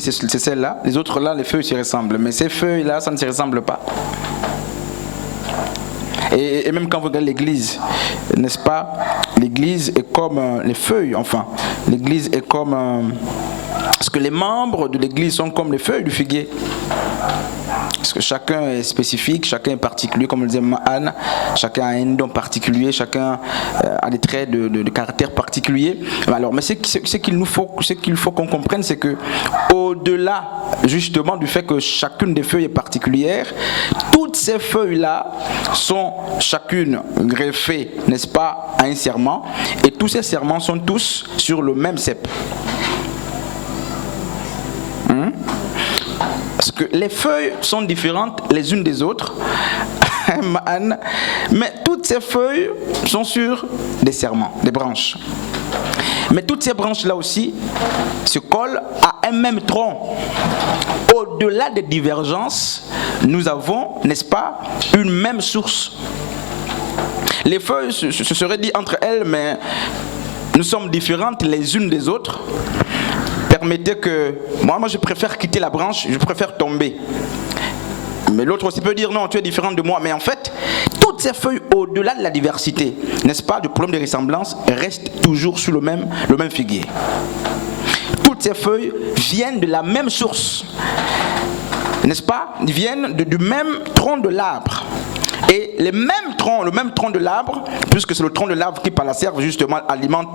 c'est celle-là. Les autres là, les feuilles se ressemblent. Mais ces feuilles-là, ça ne se ressemble pas. Et même quand vous regardez l'église, n'est-ce pas? L'église est comme les feuilles, enfin. L'église est comme... parce que les membres de l'église sont comme les feuilles du figuier. Parce que chacun est spécifique, chacun est particulier, comme le disait Anne. Chacun a un don particulier, chacun a des traits de caractère particuliers. Alors, mais ce qu'il faut qu'on comprenne, c'est que au-delà justement du fait que chacune des feuilles est particulière, toutes ces feuilles-là sont chacune greffées, n'est-ce pas, à un serment, et tous ces serments sont tous sur le même cep. Parce que les feuilles sont différentes les unes des autres, mais toutes ces feuilles sont sur des serments, des branches. Mais toutes ces branches-là aussi se collent à un même tronc. Au-delà des divergences, nous avons, n'est-ce pas, une même source. Les feuilles se seraient dit entre elles, mais nous sommes différentes les unes des autres. Permettez que... Moi, je préfère quitter la branche, je préfère tomber. Mais l'autre aussi peut dire non, tu es différent de moi. Mais en fait, toutes ces feuilles, au-delà de la diversité, n'est-ce pas, du problème de ressemblance, restent toujours sur le même figuier. Toutes ces feuilles viennent de la même source, n'est-ce pas, viennent du même tronc de l'arbre. Et le même tronc de l'arbre, puisque c'est le tronc de l'arbre qui par la serve justement alimente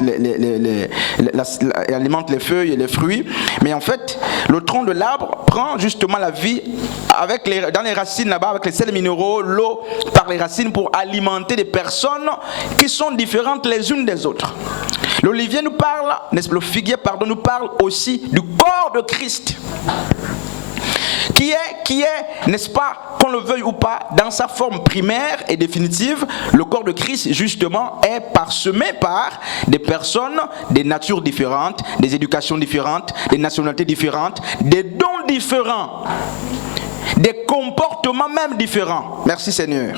alimente les feuilles et les fruits, mais en fait le tronc de l'arbre prend justement la vie dans les racines là-bas, avec les sels minéraux, l'eau par les racines pour alimenter des personnes qui sont différentes les unes des autres. L'olivier nous parle, le figuier nous parle aussi du corps de Christ. Qui est, n'est-ce pas, qu'on le veuille ou pas, dans sa forme primaire et définitive, le corps de Christ, justement, est parsemé par des personnes, des natures différentes, des éducations différentes, des nationalités différentes, des dons différents, des comportements même différents. Merci Seigneur.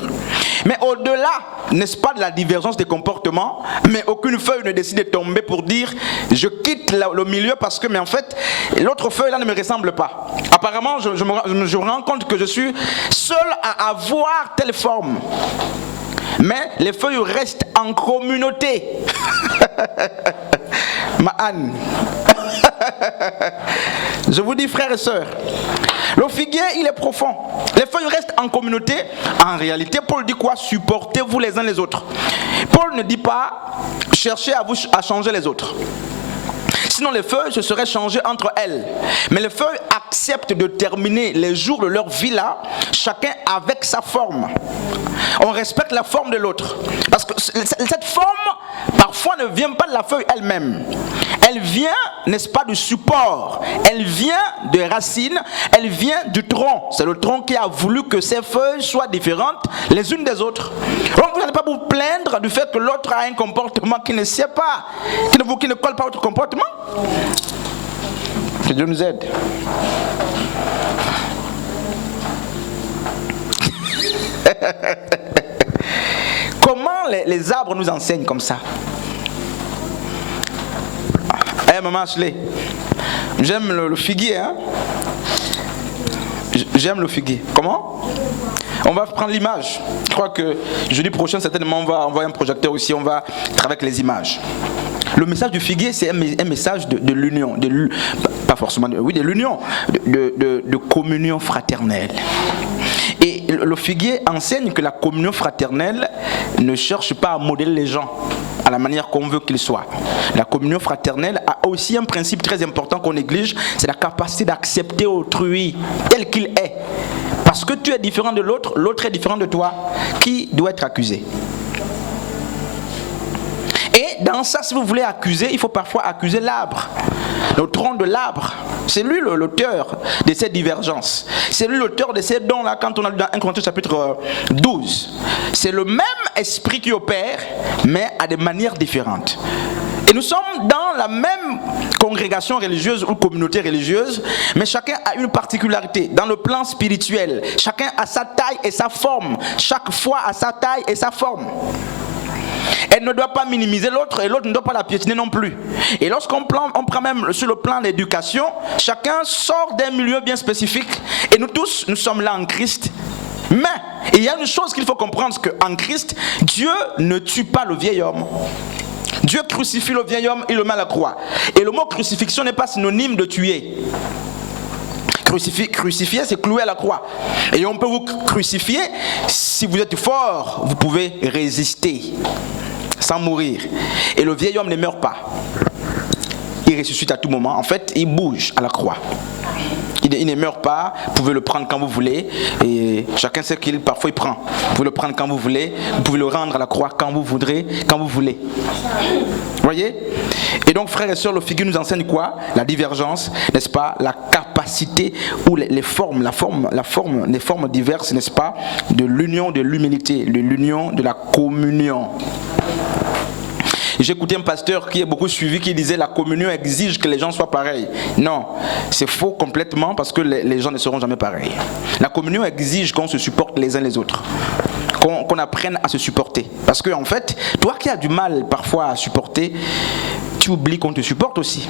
Mais au-delà, n'est-ce pas, de la divergence des comportements, mais aucune feuille ne décide de tomber pour dire je quitte le milieu parce que, mais en fait, l'autre feuille là ne me ressemble pas. Apparemment, je me rends compte que je suis seul à avoir telle forme. Mais les feuilles restent en communauté. Ma Anne. Je vous dis, frères et sœurs, le figuier, il est profond. Les feuilles restent en communauté. En réalité, Paul dit quoi? Supportez-vous les uns les autres. Paul ne dit pas cherchez à changer les autres. Sinon les feuilles se seraient changées entre elles. Mais les feuilles acceptent de terminer les jours de leur vie là, chacun avec sa forme. On respecte la forme de l'autre. Parce que cette forme, parfois, ne vient pas de la feuille elle-même. Elle vient, n'est-ce pas, du support. Elle vient des racines, elle vient du tronc. C'est le tronc qui a voulu que ces feuilles soient différentes les unes des autres. Donc vous n'allez pas vous plaindre du fait que l'autre a un comportement qui ne sait pas, qui ne colle pas à votre comportement. Que Dieu nous aide. Comment les arbres nous enseignent comme ça? Maman Ashley, j'aime le figuier, hein? J'aime le figuier. Comment? On va prendre l'image. Je crois que jeudi prochain, certainement, on va envoyer un projecteur ici, on va travailler avec les images. Le message du figuier, c'est un message de l'union, pas forcément, de l'union, de communion fraternelle. Et le figuier enseigne que la communion fraternelle ne cherche pas à modeler les gens à la manière qu'on veut qu'ils soient. La communion fraternelle a aussi un principe très important qu'on néglige, c'est la capacité d'accepter autrui tel qu'il est. Parce que tu es différent de l'autre, l'autre est différent de toi. Qui doit être accusé? Et dans ça, si vous voulez accuser, il faut parfois accuser l'arbre. Le tronc de l'arbre, c'est lui l'auteur de ces divergences. C'est lui l'auteur de ces dons-là quand on a lu dans 1 Corinthiens chapitre 12. C'est le même esprit qui opère, mais à des manières différentes. Et nous sommes dans la même congrégation religieuse ou communauté religieuse, mais chacun a une particularité dans le plan spirituel. Chacun a sa taille et sa forme. Chaque foi a sa taille et sa forme. Elle ne doit pas minimiser l'autre et l'autre ne doit pas la piétiner non plus. Et lorsqu'on prend même sur le plan de l'éducation, chacun sort d'un milieu bien spécifique et nous tous, nous sommes là en Christ. Mais il y a une chose qu'il faut comprendre, c'est qu'en Christ, Dieu ne tue pas le vieil homme. Dieu crucifie le vieil homme et le met à la croix. Et le mot crucifixion n'est pas synonyme de tuer. Crucifier, c'est clouer à la croix. Et on peut vous crucifier, si vous êtes fort, vous pouvez résister sans mourir. Et le vieil homme ne meurt pas. Il ressuscite à tout moment. En fait, il bouge à la croix. Il ne meurt pas, vous pouvez le prendre quand vous voulez, et chacun sait qu'il parfois il prend. Vous pouvez le prendre quand vous voulez, vous pouvez le rendre à la croix quand vous voudrez, quand vous voulez. Voyez? Et donc, frères et sœurs, le figure nous enseigne quoi? La divergence, n'est-ce pas? La capacité ou les formes diverses, n'est-ce pas? De l'union de l'humilité, de l'union de la communion. J'ai écouté un pasteur qui est beaucoup suivi qui disait la communion exige que les gens soient pareils. Non, c'est faux complètement parce que les gens ne seront jamais pareils. La communion exige qu'on se supporte les uns les autres, qu'on apprenne à se supporter. Parce que en fait, toi qui as du mal parfois à supporter, tu oublies qu'on te supporte aussi.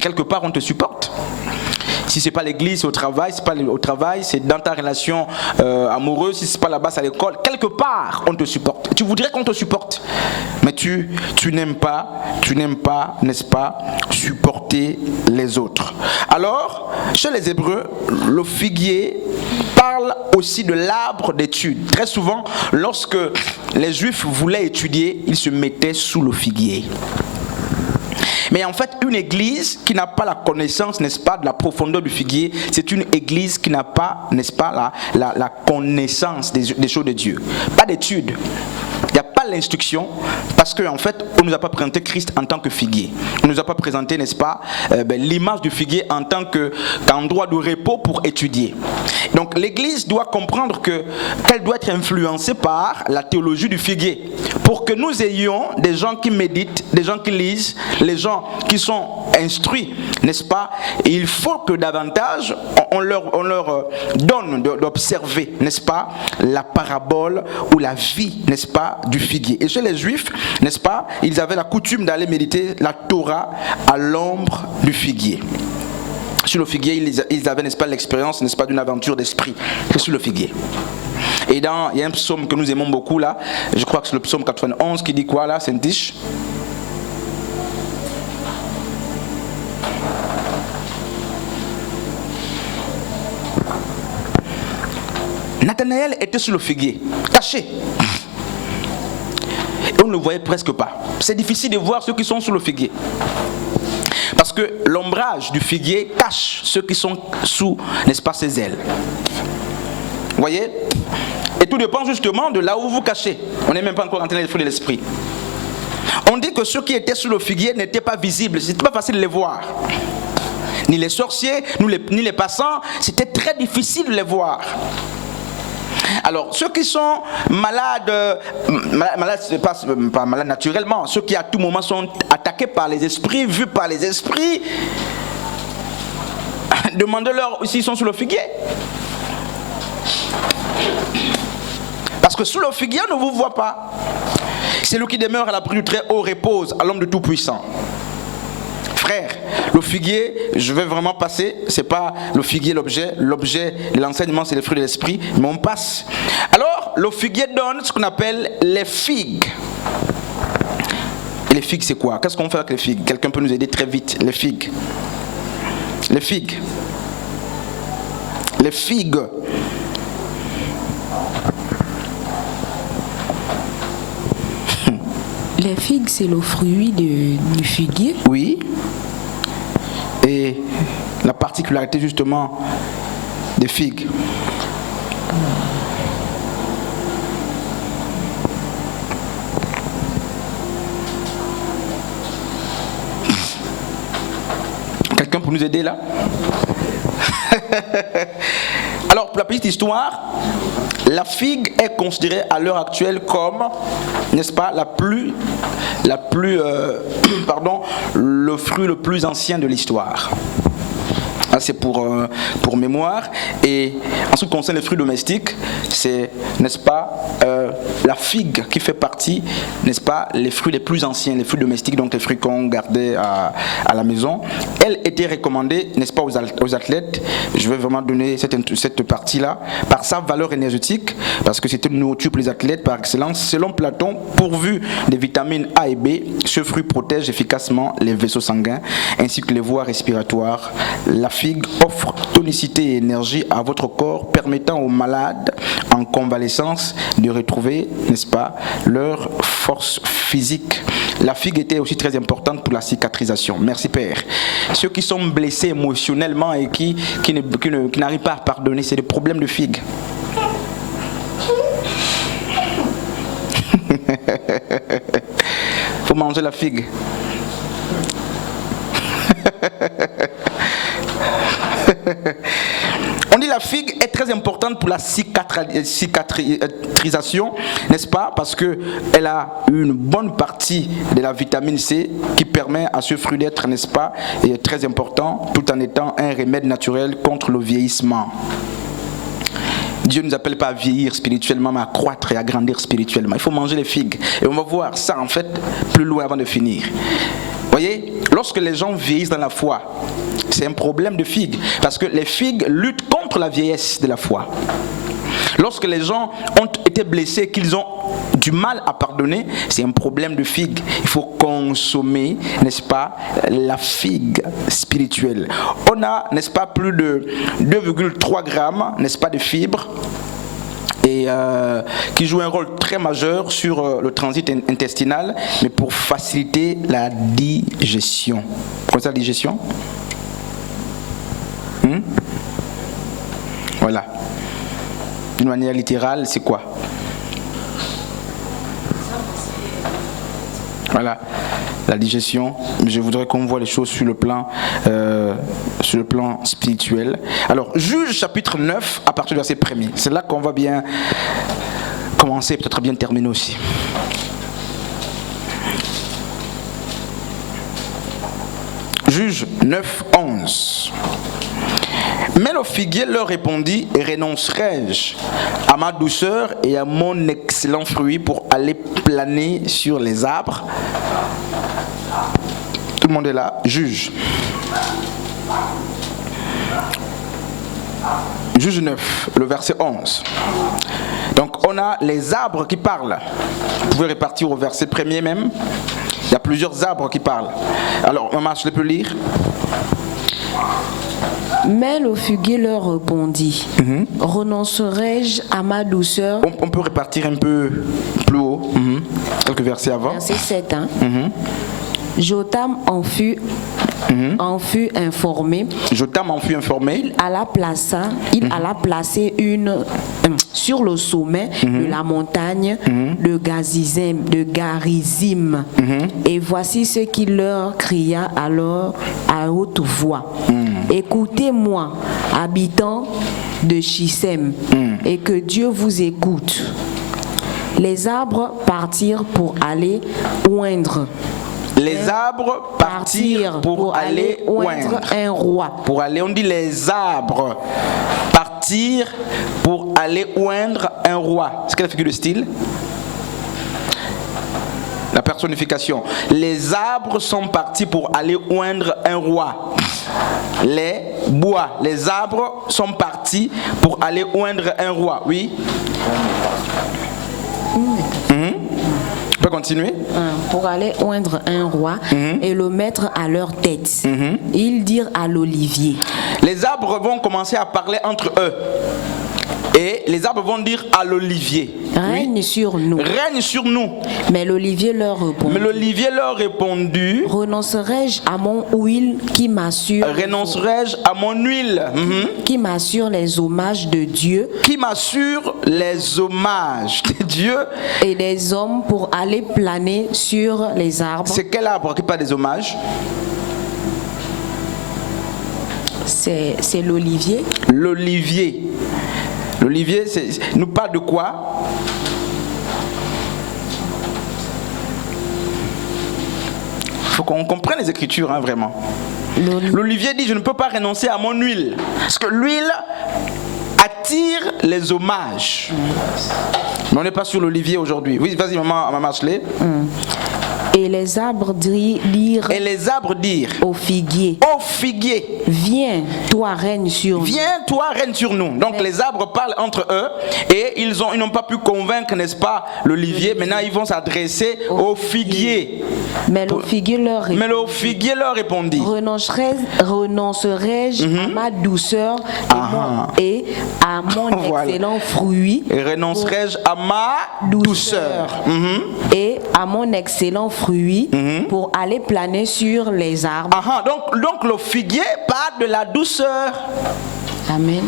Quelque part, on te supporte. Si c'est pas l'église, c'est au travail. Si c'est pas au travail, c'est dans ta relation amoureuse. Si c'est pas là-bas, c'est à l'école. Quelque part, on te supporte. Tu voudrais qu'on te supporte, mais tu n'aimes pas, n'est-ce pas, supporter les autres. Alors, chez les Hébreux, le figuier parle aussi de l'arbre d'étude. Très souvent, lorsque les Juifs voulaient étudier, ils se mettaient sous le figuier. Mais en fait, une église qui n'a pas la connaissance, n'est-ce pas, de la profondeur du figuier, c'est une église qui n'a pas, n'est-ce pas, la connaissance des choses de Dieu. Pas d'étude. Il n'y a pas l'instruction parce qu'en fait, on ne nous a pas présenté Christ en tant que figuier. On ne nous a pas présenté, n'est-ce pas, l'image du figuier en tant qu'endroit de repos pour étudier. Donc l'église doit comprendre qu'elle doit être influencée par la théologie du figuier pour que nous ayons des gens qui méditent, des gens qui lisent, les gens qui sont instruits, n'est-ce pas? Et il faut que davantage on leur donne d'observer, n'est-ce pas, la parabole ou la vie, n'est-ce pas, du figuier. Et chez les Juifs, n'est-ce pas, ils avaient la coutume d'aller méditer la Torah à l'ombre du figuier. Sur le figuier, ils avaient, n'est-ce pas, l'expérience, n'est-ce pas, d'une aventure d'esprit. C'est sur le figuier. Et il y a un psaume que nous aimons beaucoup là, je crois que c'est le psaume 91 qui dit quoi là, Saint-Tiche? Nathanaël était sur le figuier, caché. Et on ne le voyait presque pas. C'est difficile de voir ceux qui sont sur le figuier. Parce que l'ombrage du figuier cache ceux qui sont sous, n'est-ce pas, ses ailes. Vous voyez? Et tout dépend justement de là où vous cachez. On n'est même pas encore entré dans les fruits de l'esprit. On dit que ceux qui étaient sous le figuier n'étaient pas visibles. C'était pas facile de les voir. Ni les sorciers, ni les passants. C'était très difficile de les voir. Alors, ceux qui sont malades, c'est pas malades naturellement, ceux qui à tout moment sont attaqués par les esprits, vus par les esprits, demandez-leur s'ils sont sous le figuier. Parce que sous le figuier, on ne vous voit pas. C'est lui qui demeure à l'abri du très haut repose, à l'homme de Tout-Puissant. Frère, le figuier, je vais vraiment passer, c'est pas le figuier l'objet de l'enseignement, c'est les fruits de l'esprit, mais on passe. Alors, le figuier donne ce qu'on appelle les figues. Et les figues, c'est quoi? Qu'est-ce qu'on fait avec les figues? Quelqu'un peut nous aider très vite? Les figues. Les figues. Les figues. Les figues, c'est le fruit du figuier. Oui. Et la particularité justement des figues. Quelqu'un pour nous aider là? Alors, pour la petite histoire, la figue est considérée à l'heure actuelle comme, n'est-ce pas, le fruit le plus ancien de l'histoire. c'est pour mémoire. Et en ce qui concerne les fruits domestiques, c'est, n'est-ce pas, la figue qui fait partie, n'est-ce pas, les fruits les plus anciens, les fruits domestiques, donc les fruits qu'on gardait à la maison. Elle était recommandée, n'est-ce pas, aux athlètes. Je vais vraiment donner cette partie-là, par sa valeur énergétique, parce que c'est une nourriture pour les athlètes par excellence. Selon Platon, pourvu des vitamines A et B, ce fruit protège efficacement les vaisseaux sanguins ainsi que les voies respiratoires. La figue offre tonicité et énergie à votre corps, permettant aux malades en convalescence de retrouver, n'est-ce pas, leur force physique. La figue était aussi très importante pour la cicatrisation. Merci Père. Ceux qui sont blessés émotionnellement et qui n'arrivent pas à pardonner, c'est des problèmes de figue. Faut manger la figue. On dit la figue est très importante pour la cicatrisation, n'est-ce pas? Parce qu'elle a une bonne partie de la vitamine C qui permet à ce fruit d'être, n'est-ce pas, et très important, tout en étant un remède naturel contre le vieillissement. Dieu ne nous appelle pas à vieillir spirituellement, mais à croître et à grandir spirituellement. Il faut manger les figues. Et on va voir ça, en fait, plus loin avant de finir. Voyez, lorsque les gens vieillissent dans la foi, c'est un problème de figues. Parce que les figues luttent contre la vieillesse de la foi. Lorsque les gens ont été blessés, qu'ils ont du mal à pardonner, c'est un problème de figue. Il faut consommer, n'est-ce pas, la figue spirituelle. On a, n'est-ce pas, plus de 2,3 grammes, n'est-ce pas, de fibres, et qui joue un rôle très majeur sur le transit intestinal, mais pour faciliter la digestion. Pourquoi ça, la digestion? Voilà. D'une manière littérale, c'est quoi? Voilà, la digestion. Je voudrais qu'on voit les choses sur le plan spirituel. Alors, Juge chapitre 9, à partir du verset 1er. C'est là qu'on va bien commencer, peut-être bien terminer aussi. Juge 9, 11. Mais le figuier leur répondit: renoncerai-je à ma douceur et à mon excellent fruit pour aller planer sur les arbres? Tout le monde est là. Juge. Juge 9, le verset 11. Donc on a les arbres qui parlent. Vous pouvez repartir au verset 1er même. Il y a plusieurs arbres qui parlent. Alors, maman, je peux lire? Mais le figuier leur répondit: renoncerai-je à ma douceur? On peut repartir un peu plus haut, quelques versets avant. Verset 7. Jotam en fut informé. Jotam en fut informé. Il alla placer une sur le sommet de la montagne de Garizim. Et voici ce qu'il leur cria alors à haute voix: écoutez-moi, habitants de Shissem, et que Dieu vous écoute. Les arbres partirent pour aller oindre. Les arbres partirent pour aller oindre un roi. Pour aller, on dit les arbres partirent pour aller oindre un roi. C'est quelle figure de style? La personnification. Les arbres sont partis pour aller oindre un roi. Les bois, les arbres sont partis pour aller oindre un roi. Oui? On peut continuer? Pour aller oindre un roi et le mettre à leur tête. Ils dirent à l'olivier. Les arbres vont commencer à parler entre eux. Et les arbres vont dire à l'olivier: règne sur nous. Règne sur nous. Mais l'olivier leur répondit: renoncerai-je à mon huile qui m'assure qui m'assure les hommages de Dieu, et des hommes pour aller planer sur les arbres? C'est quel arbre qui parle des hommages? C'est l'olivier. L'olivier, nous parle de quoi? Il faut qu'on comprenne les Écritures, vraiment. L'olivier dit, je ne peux pas renoncer à mon huile. Parce que l'huile attire les hommages. Mais on n'est pas sur l'olivier aujourd'hui. Oui, vas-y, maman Ashley. Et les arbres dirent Et les arbres dirent au figuier, au figuier, viens, toi règne sur nous. viens, toi, règne sur nous. Donc les arbres parlent entre eux et ils n'ont pas pu convaincre, n'est-ce pas, l'olivier. Maintenant, ils vont s'adresser au figuier. Mais le figuier leur Mais le figuier leur répondit. Renoncerai-je à ma douceur et à mon Voilà. excellent fruit, Et renoncerai-je à ma douceur. et à mon excellent fruit pour aller planer sur les arbres. Donc le figuier parle de la douceur. Amen.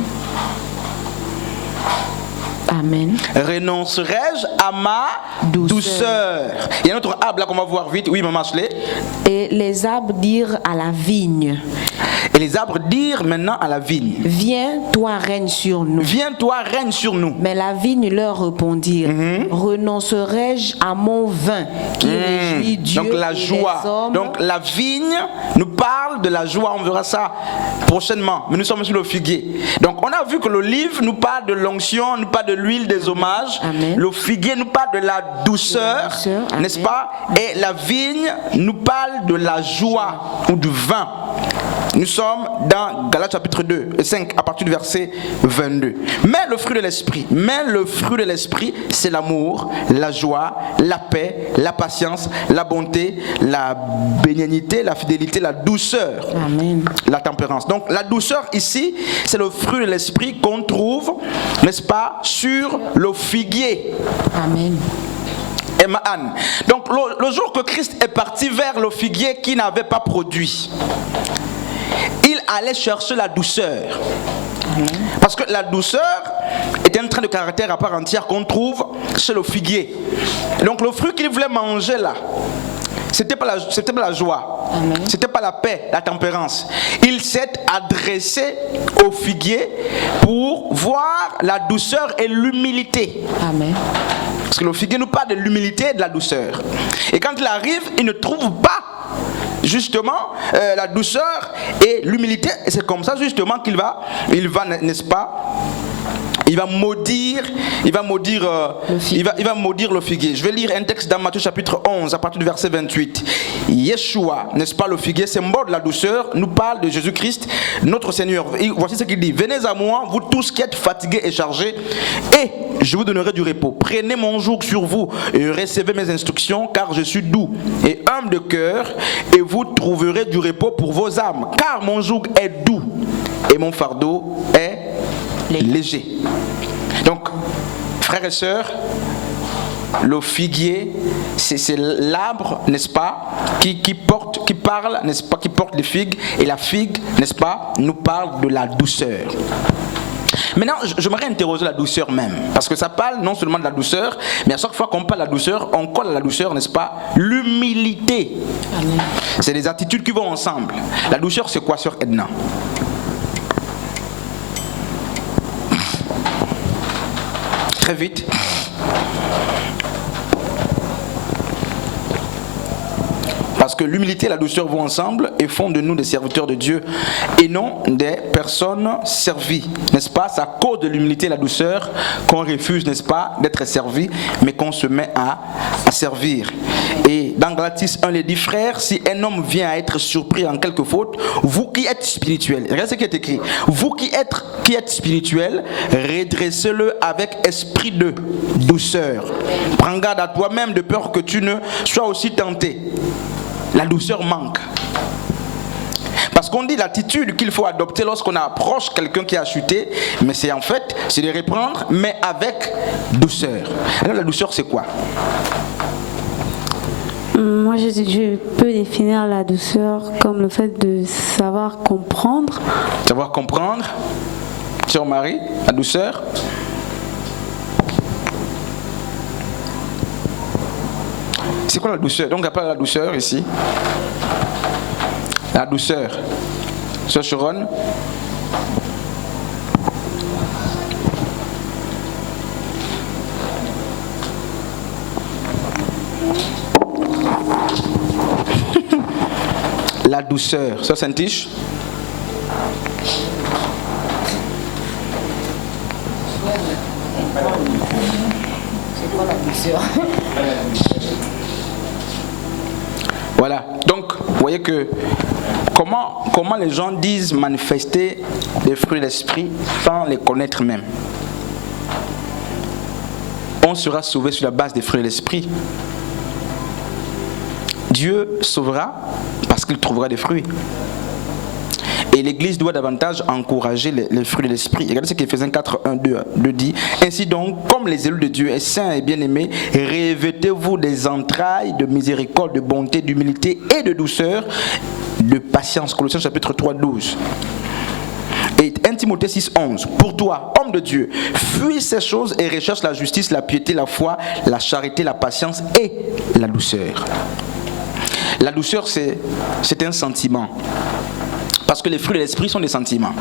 Amen. Renoncerai-je à ma douceur. Il y a un autre arbre là qu'on va voir vite. Oui, maman Ashley. Et les arbres dirent à la vigne, Et les arbres dirent maintenant à la vigne. viens, toi règne sur nous. Viens, toi, règne sur nous. Mais la vigne leur répondit, renoncerai-je à mon vin qui réjouit Dieu Donc la et joie. les hommes? Donc la vigne nous parle de la joie. On verra ça prochainement. Mais nous sommes sur le figuier. Donc on a vu que l'olive nous parle de l'onction, nous parle de l'huile des hommages. Amen. Le figuier nous parle de la douceur, n'est-ce pas? Et la vigne nous parle de la joie ou du vin. Nous sommes dans Galates chapitre 2 et 5 à partir du verset 22. Mais le fruit de l'esprit, c'est l'amour, la joie, la paix, la patience, la bonté, la bénignité, la fidélité, la douceur, Amen. la tempérance. Donc la douceur ici, c'est le fruit de l'esprit qu'on trouve, n'est-ce pas, sur le figuier. Amen. Emma Anne. Donc le jour que Christ est parti vers le figuier qui n'avait pas produit, il allait chercher la douceur. Parce que la douceur est un trait de caractère à part entière qu'on trouve chez le figuier. Donc le fruit qu'il voulait manger là, c'était pas la joie, c'était pas la paix, la tempérance. Il s'est adressé au figuier pour voir la douceur et l'humilité. Amen. Parce que le figuier nous parle de l'humilité et de la douceur. Et quand il arrive, il ne trouve pas justement la douceur et l'humilité. Et c'est comme ça justement qu'il va, n'est-ce pas, il va maudire le figuier. Je vais lire un texte dans Matthieu chapitre 11 à partir du verset 28. Yeshua, n'est-ce pas, le figuier, symbole de la douceur, nous parle de Jésus-Christ, notre Seigneur. Et voici ce qu'il dit: venez à moi, vous tous qui êtes fatigués et chargés, et je vous donnerai du repos. Prenez mon joug sur vous et recevez mes instructions, car je suis doux et humble de cœur, et vous trouverez du repos pour vos âmes. Car mon joug est doux et mon fardeau est léger. Donc, frères et sœurs, le figuier, c'est l'arbre, n'est-ce pas, qui parle, n'est-ce pas, qui porte les figues, et la figue, n'est-ce pas, nous parle de la douceur. Maintenant, j'aimerais interroger la douceur même, parce que ça parle non seulement de la douceur, mais à chaque fois qu'on parle de la douceur, on colle à la douceur, n'est-ce pas, l'humilité. C'est des attitudes qui vont ensemble. La douceur, c'est quoi, sœur Edna? Très vite. Parce que l'humilité et la douceur vont ensemble et font de nous des serviteurs de Dieu et non des personnes servies. N'est-ce pas? C'est à cause de l'humilité et la douceur qu'on refuse, n'est-ce pas, d'être servi, mais qu'on se met à servir. Et dans Galates 1, il dit: frères, si un homme vient à être surpris en quelque faute, vous qui êtes spirituels, regardez ce qui est écrit, vous qui êtes spirituels, redressez-le avec esprit de douceur. Prends garde à toi-même de peur que tu ne sois aussi tenté. La douceur manque. Parce qu'on dit l'attitude qu'il faut adopter lorsqu'on approche quelqu'un qui a chuté, mais c'est en fait, c'est de reprendre, mais avec douceur. Alors la douceur, c'est quoi? Moi, je peux définir la douceur comme le fait de savoir comprendre. Savoir comprendre. Sœur Marie, la douceur. C'est quoi la douceur? Donc, on appelle la douceur ici. La douceur. Sœur Sharon. la douceur. Sœur Saint-Tiche. C'est quoi la douceur? Voilà, donc vous voyez que comment les gens disent manifester les fruits de l'esprit sans les connaître même. On sera sauvé sur la base des fruits de l'esprit. Dieu sauvera parce qu'il trouvera des fruits. Et l'Église doit davantage encourager les fruits de l'esprit. Regardez ce qu'Éphésiens 4, 1, 2 dit. Ainsi donc, comme les élus de Dieu est saints et bien-aimés, revêtez-vous des entrailles de miséricorde, de bonté, d'humilité et de douceur, de patience. Colossiens chapitre 3, 12. Et 1 Timothée 6, 11. Pour toi, homme de Dieu, fuis ces choses et recherche la justice, la piété, la foi, la charité, la patience et la douceur. La douceur, c'est un sentiment. Parce que les fruits de l'esprit sont des sentiments.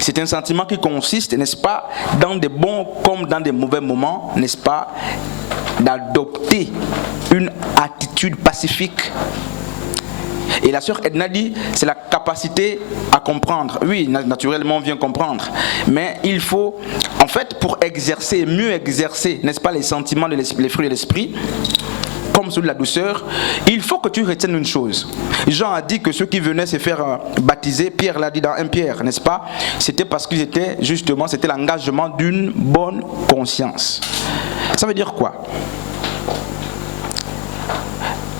C'est un sentiment qui consiste, n'est-ce pas, dans des bons comme dans des mauvais moments, n'est-ce pas, d'adopter une attitude pacifique. Et la sœur Edna dit, c'est la capacité à comprendre. Oui, naturellement, on vient comprendre. Mais il faut, en fait, pour exercer, mieux exercer, n'est-ce pas, les sentiments, les fruits de l'esprit, comme celui de la douceur, il faut que tu retiennes une chose. Jean a dit que ceux qui venaient se faire baptiser, Pierre l'a dit dans 1 Pierre, n'est-ce pas? C'était parce qu'ils étaient, justement, c'était l'engagement d'une bonne conscience. Ça veut dire quoi?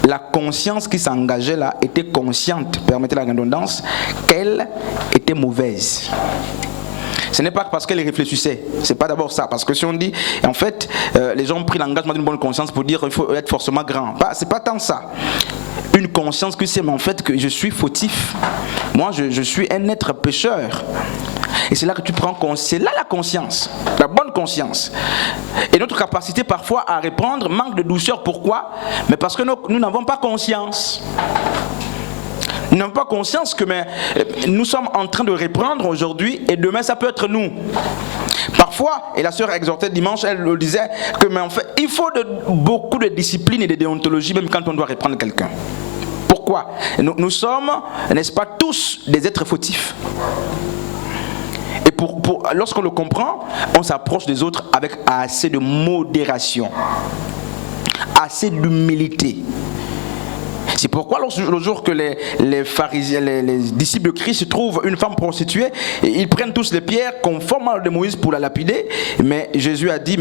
La conscience qui s'engageait là était consciente, permettez la redondance, qu'elle était mauvaise. Ce n'est pas parce qu'elle réfléchissait, c'est pas d'abord ça, parce que si on dit, en fait, les gens ont pris l'engagement d'une bonne conscience pour dire qu'il faut être forcément grand. C'est pas tant ça. Une conscience qui sait en fait que je suis fautif. Moi, je suis un être pécheur. Et c'est là que tu prends conscience. C'est là la conscience, la bonne conscience. Et notre capacité parfois à répondre manque de douceur. Pourquoi? Mais parce que nous n'avons pas conscience. Nous n'avons pas conscience que nous sommes en train de reprendre aujourd'hui et demain ça peut être nous. Parfois, et la sœur exhortait dimanche, elle le disait, que mais en fait, il faut beaucoup de discipline et de déontologie même quand on doit reprendre quelqu'un. Pourquoi? Nous sommes, n'est-ce pas, tous des êtres fautifs. Et lorsqu'on le comprend, on s'approche des autres avec assez de modération, assez d'humilité. C'est pourquoi le jour que les pharisiens, les disciples de Christ trouvent une femme prostituée, ils prennent tous les pierres conformes à de Moïse pour la lapider. Mais Jésus a dit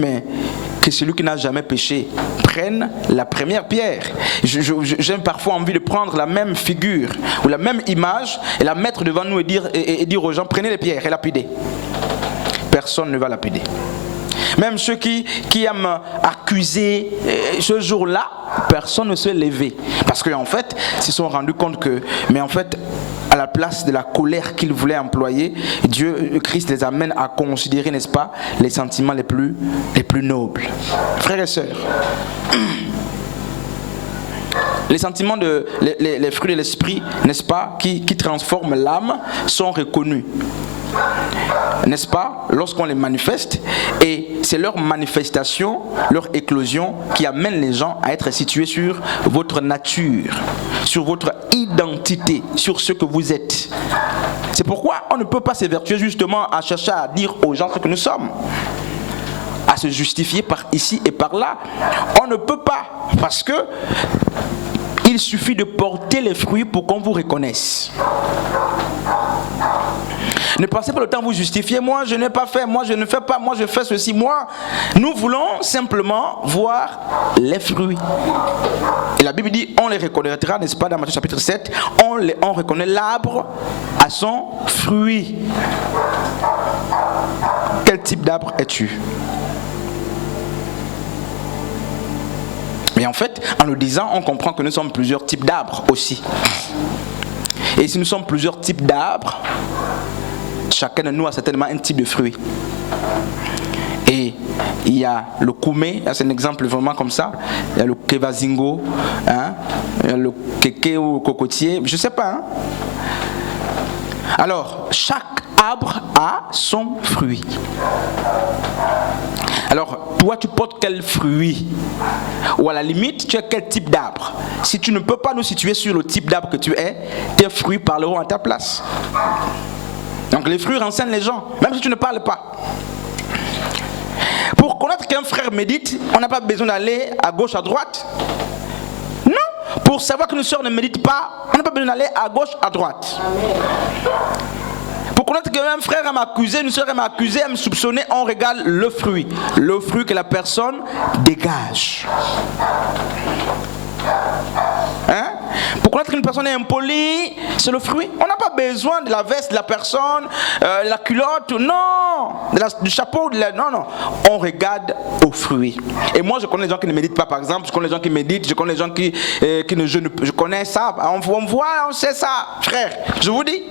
que celui qui n'a jamais péché prenne la première pierre. J'ai parfois envie de prendre la même figure ou la même image et la mettre devant nous et dire aux gens, prenez les pierres et lapidez. Personne ne va lapider. Même ceux qui aiment accuser ce jour-là, personne ne s'est levé. Parce qu'en fait, ils se sont rendus compte que, mais en fait, à la place de la colère qu'ils voulaient employer, Christ les amène à considérer, n'est-ce pas, les sentiments les plus nobles. Frères et sœurs, les sentiments, les fruits de l'esprit, n'est-ce pas, qui transforment l'âme, sont reconnus. N'est-ce pas, lorsqu'on les manifeste, et c'est leur manifestation, leur éclosion qui amène les gens à être situés sur votre nature, sur votre identité, sur ce que vous êtes. C'est pourquoi on ne peut pas s'évertuer justement à chercher à dire aux gens ce que nous sommes, à se justifier par ici et par là. On ne peut pas, parce que il suffit de porter les fruits pour qu'on vous reconnaisse. Ne pensez pas le temps vous justifier. Moi, je n'ai pas fait. Moi, je ne fais pas. Moi, je fais ceci. Moi, nous voulons simplement voir les fruits. Et la Bible dit, on les reconnaîtra, n'est-ce pas, dans Matthieu chapitre 7, on reconnaît l'arbre à son fruit. Quel type d'arbre es-tu? Mais en fait, en le disant, on comprend que nous sommes plusieurs types d'arbres aussi. Et si nous sommes plusieurs types d'arbres, chacun de nous a certainement un type de fruit. Et il y a le koumé, c'est un exemple vraiment comme ça. Il y a le kevazingo, il y a le kéké ou le cocotier, je ne sais pas. Alors, chaque arbre a son fruit. Alors, toi, tu portes quel fruit? Ou à la limite, tu es quel type d'arbre? Si tu ne peux pas nous situer sur le type d'arbre que tu es, tes fruits parleront à ta place. Donc les fruits renseignent les gens, même si tu ne parles pas. Pour connaître qu'un frère médite, on n'a pas besoin d'aller à gauche, à droite. Non. Pour savoir qu'une sœur ne médite pas, on n'a pas besoin d'aller à gauche, à droite. Pour connaître qu'un frère aime m'accuser, une sœur aime m'accuser, aime me soupçonner, on regarde le fruit. Le fruit que la personne dégage. Hein? Pour connaître qu'une personne est impolie, c'est le fruit. On n'a pas besoin de la veste de la personne, la culotte, non, du chapeau, non. On regarde au fruit. Et moi, je connais les gens qui ne méditent pas, par exemple. Je connais les gens qui méditent, je connais les gens qui ne jeûnent. Je connais ça. On voit, on sait ça, frère. Je vous dis.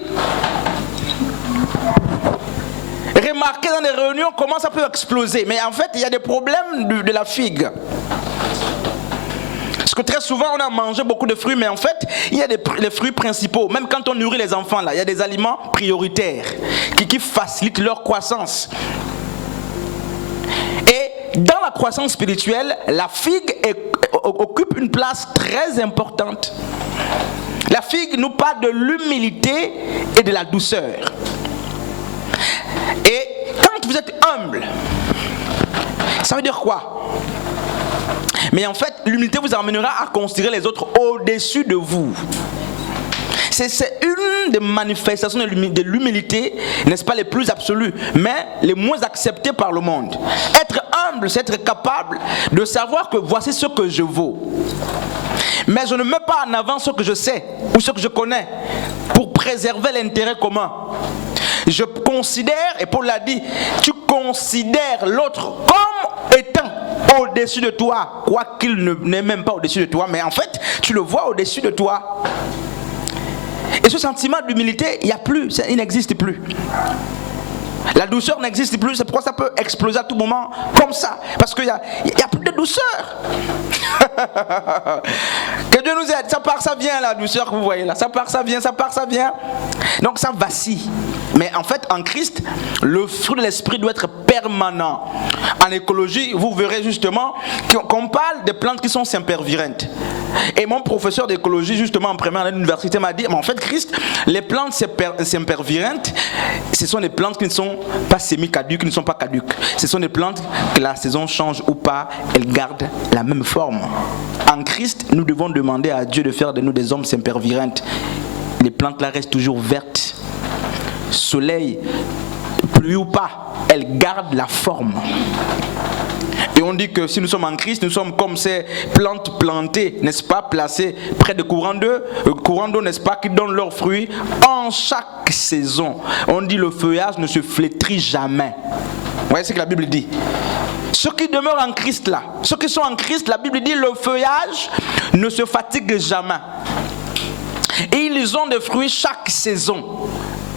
Remarquez dans les réunions comment ça peut exploser. Mais en fait, il y a des problèmes de la figue. Parce que très souvent, on a mangé beaucoup de fruits, mais en fait, il y a les fruits principaux. Même quand on nourrit les enfants, là, il y a des aliments prioritaires qui facilitent leur croissance. Et dans la croissance spirituelle, la figue occupe une place très importante. La figue nous parle de l'humilité et de la douceur. Et quand vous êtes humble, ça veut dire quoi? Mais en fait, l'humilité vous amènera à considérer les autres au-dessus de vous. C'est une des manifestations de l'humilité, n'est-ce pas, les plus absolues, mais les moins acceptées par le monde. Être humble, c'est être capable de savoir que voici ce que je vaux. Mais je ne mets pas en avant ce que je sais ou ce que je connais pour préserver l'intérêt commun. Je considère, et Paul l'a dit, tu considères l'autre comme étant au-dessus de toi, quoiqu'il n'est même pas au-dessus de toi, mais en fait, tu le vois au-dessus de toi. Et ce sentiment d'humilité, il n'y a plus, il n'existe plus. La douceur n'existe plus, c'est pourquoi ça peut exploser à tout moment comme ça, parce qu'il n'y a plus de douceur. Que Dieu nous aide, ça part, ça vient la douceur que vous voyez là, ça part, ça vient, ça part, ça vient. Donc ça vacille. Mais en fait, en Christ, le fruit de l'esprit doit être permanent. En écologie, vous verrez justement qu'on parle des plantes qui sont sempervirentes. Et mon professeur d'écologie, justement en première année de l'université, m'a dit, mais en fait, Christ, les plantes sempervirentes, ce sont des plantes qui ne sont pas semi-caduques, qui ne sont pas caduques. Ce sont des plantes que la saison change ou pas, elles gardent la même forme. En Christ, nous devons demander à Dieu de faire de nous des hommes sempervirentes. Les plantes là restent toujours vertes. Soleil, pluie ou pas, elles gardent la forme. Et on dit que si nous sommes en Christ, nous sommes comme ces plantes plantées, n'est-ce pas, placées près de courants d'eau, n'est-ce pas, qui donnent leurs fruits en chaque saison. On dit le feuillage ne se flétrit jamais. Vous voyez ce que la Bible dit? Ceux qui demeurent en Christ là, ceux qui sont en Christ, la Bible dit le feuillage ne se fatigue jamais. Et ils ont des fruits chaque saison.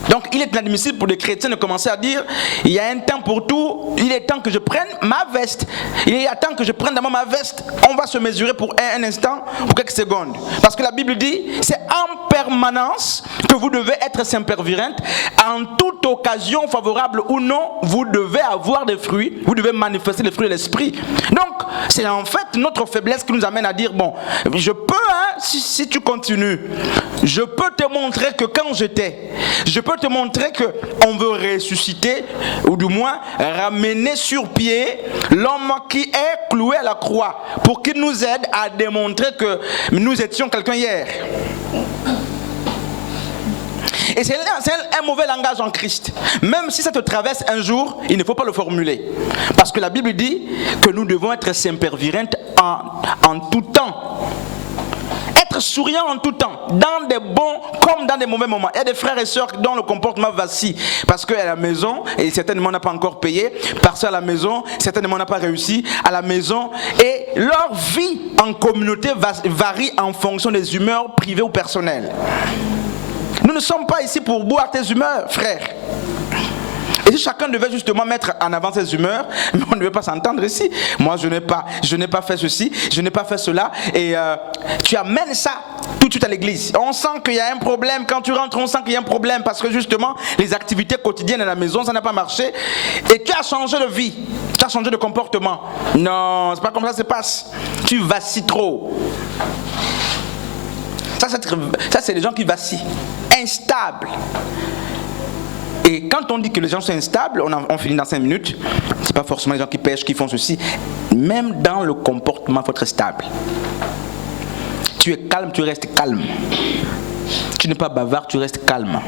Donc il est inadmissible pour les chrétiens de commencer à dire il y a un temps pour tout, il est temps que je prenne ma veste, il y a temps que je prenne d'abord ma veste, on va se mesurer pour un instant, pour quelques secondes. Parce que la Bible dit c'est en permanence que vous devez être sempervirente, en toute occasion favorable ou non, vous devez avoir des fruits, vous devez manifester les fruits de l'esprit. Donc c'est en fait notre faiblesse qui nous amène à dire bon, je peux, si tu continues, je peux te montrer que quand j'étais, je peux te montrer qu'on veut ressusciter, ou du moins ramener sur pied l'homme qui est cloué à la croix, pour qu'il nous aide à démontrer que nous étions quelqu'un hier. Et c'est un mauvais langage en Christ. Même si ça te traverse un jour, il ne faut pas le formuler. Parce que la Bible dit que nous devons être sempervirentes en tout temps. Être souriant en tout temps, dans des bons comme dans des mauvais moments. Il y a des frères et sœurs dont le comportement vacille parce qu'à la maison, et certainement n'a pas encore payé, parce qu'à la maison, certainement n'a pas réussi à la maison, et leur vie en communauté varie en fonction des humeurs privées ou personnelles. Nous ne sommes pas ici pour boire tes humeurs, frère. Et si chacun devait justement mettre en avant ses humeurs, on ne devait pas s'entendre ici. Moi, je n'ai pas fait ceci, je n'ai pas fait cela. Et tu amènes ça tout de suite à l'église. On sent qu'il y a un problème. Quand tu rentres, on sent qu'il y a un problème parce que justement, les activités quotidiennes à la maison, ça n'a pas marché. Et tu as changé de vie. Tu as changé de comportement. Non, c'est pas comme ça que ça se passe. Tu vacilles trop. Ça, c'est les gens qui vacillent. Instables. Et quand on dit que les gens sont instables, on finit dans 5 minutes. C'est pas forcément les gens qui pêchent, qui font ceci. Même dans le comportement, il faut être stable. Tu es calme, tu restes calme. Tu n'es pas bavard, tu restes calme.